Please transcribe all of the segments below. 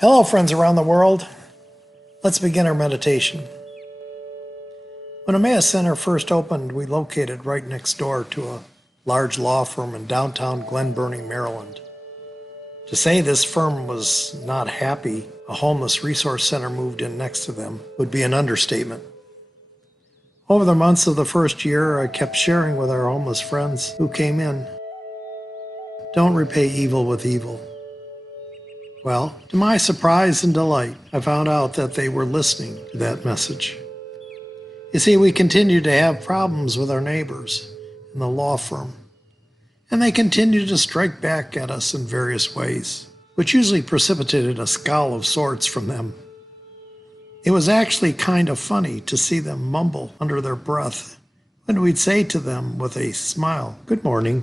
Hello, friends around the world. Let's begin our meditation. When Emmaus Center first opened, we located right next door to a large law firm in downtown Glen Burnie, Maryland. To say this firm was not happy a homeless resource center moved in next to them would be an understatement. Over the months of the first year, I kept sharing with our homeless friends who came in, "Don't repay evil with evil." Well, to my surprise and delight, I found out that they were listening to that message. You see, we continued to have problems with our neighbors in the law firm, and they continued to strike back at us in various ways, which usually precipitated a scowl of sorts from them. It was actually kind of funny to see them mumble under their breath when we'd say to them with a smile, "Good morning."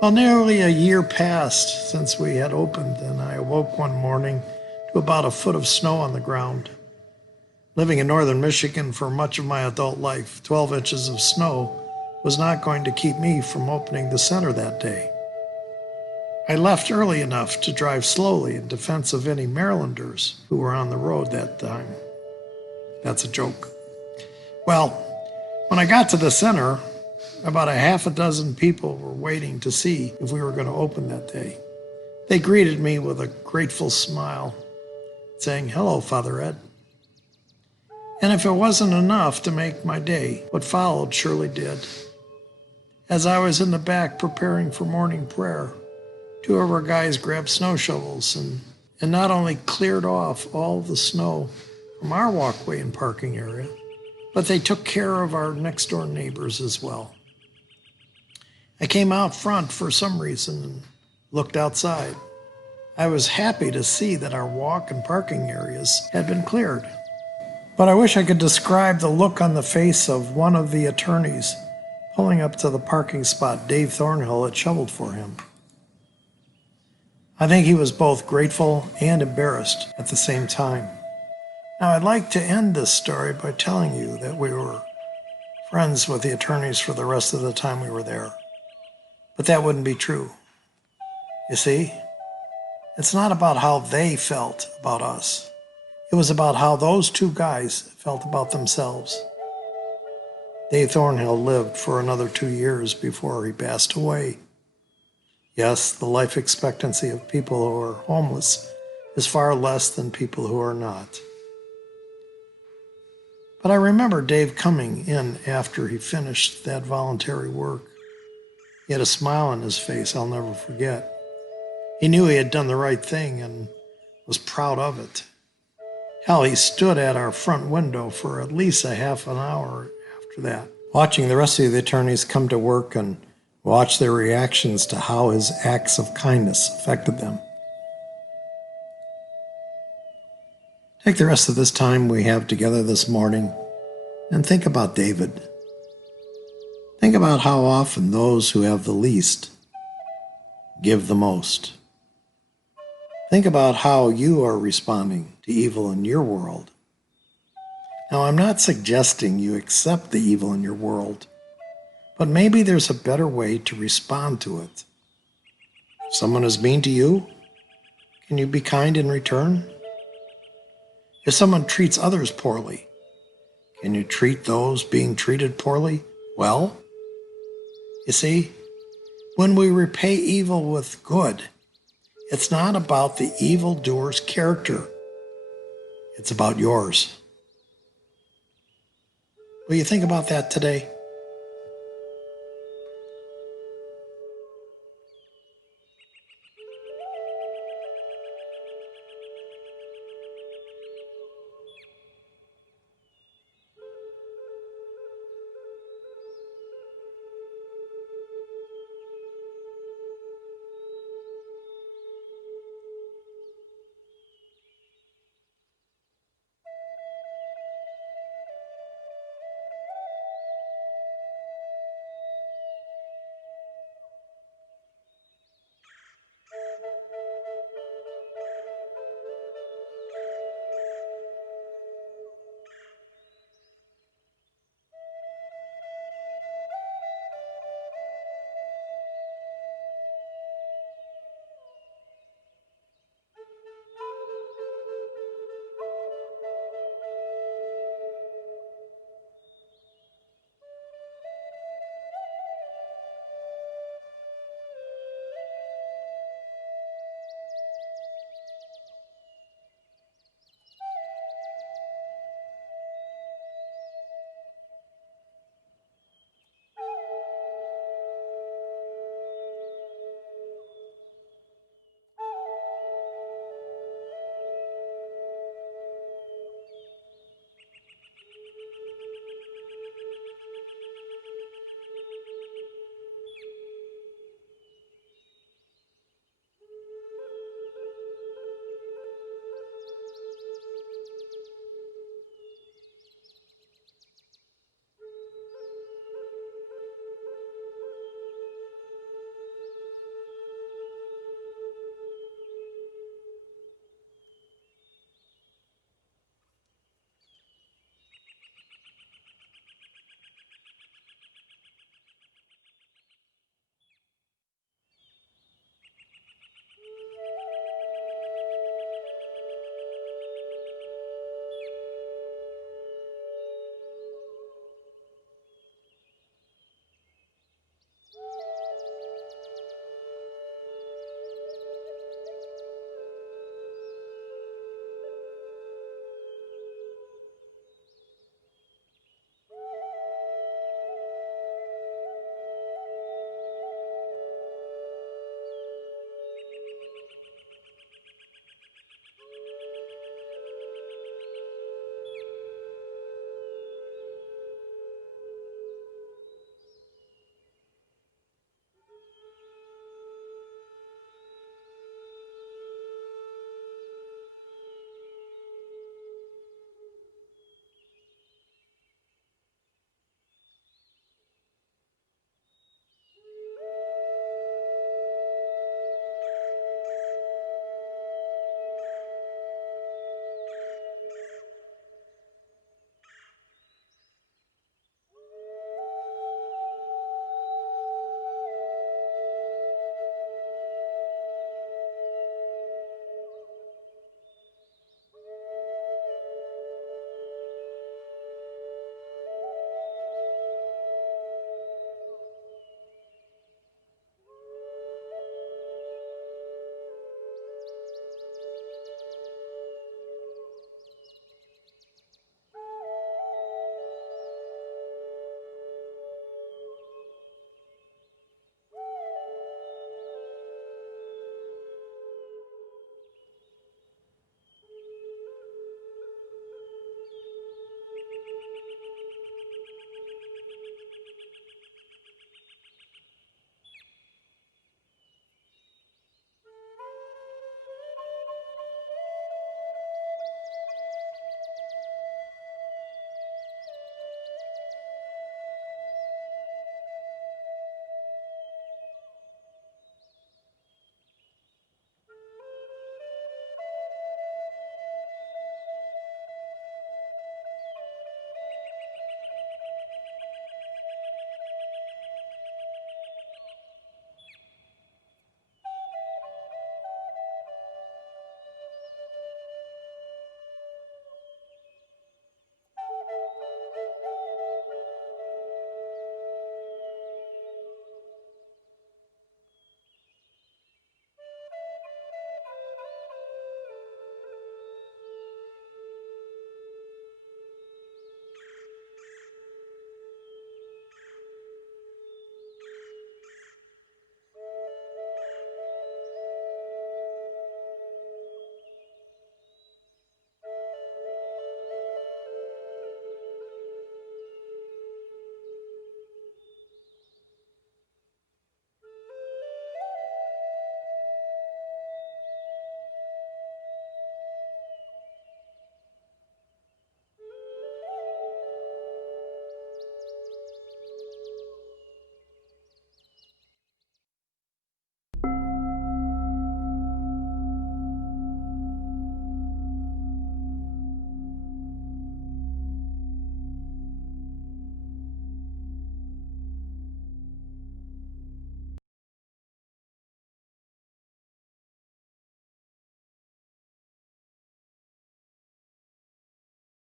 Well, nearly a year passed since we had opened, and I awoke one morning to about a foot of snow on the ground. Living in northern Michigan for much of my adult life, 12 inches of snow was not going to keep me from opening the center that day. I left early enough to drive slowly in defense of any Marylanders who were on the road that time. That's a joke. Well, when I got to the center, about a half a dozen people were waiting to see if we were going to open that day. They greeted me with a grateful smile, saying, "Hello, Father Ed." And if it wasn't enough to make my day, what followed surely did. As I was in the back preparing for morning prayer, two of our guys grabbed snow shovels and not only cleared off all the snow from our walkway and parking area, but they took care of our next door neighbors as well. I came out front for some reason and looked outside. I was happy to see that our walk and parking areas had been cleared. But I wish I could describe the look on the face of one of the attorneys pulling up to the parking spot Dave Thornhill had shoveled for him. I think he was both grateful and embarrassed at the same time. Now, I'd like to end this story by telling you that we were friends with the attorneys for the rest of the time we were there. But that wouldn't be true. You see, it's not about how they felt about us. It was about how those two guys felt about themselves. Dave Thornhill lived for another 2 years before he passed away. Yes, the life expectancy of people who are homeless is far less than people who are not. But I remember Dave coming in after he finished that voluntary work. He had a smile on his face I'll never forget. He knew he had done the right thing and was proud of it. Hell, he stood at our front window for at least a half an hour after that, watching the rest of the attorneys come to work and watch their reactions to how his acts of kindness affected them. Take the rest of this time we have together this morning and think about David. Think about how often those who have the least give the most. Think about how you are responding to evil in your world. Now, I'm not suggesting you accept the evil in your world, but maybe there's a better way to respond to it. If someone is mean to you, can you be kind in return? If someone treats others poorly, can you treat those being treated poorly well? You see, when we repay evil with good, it's not about the evildoer's character. It's about yours. Will you think about that today?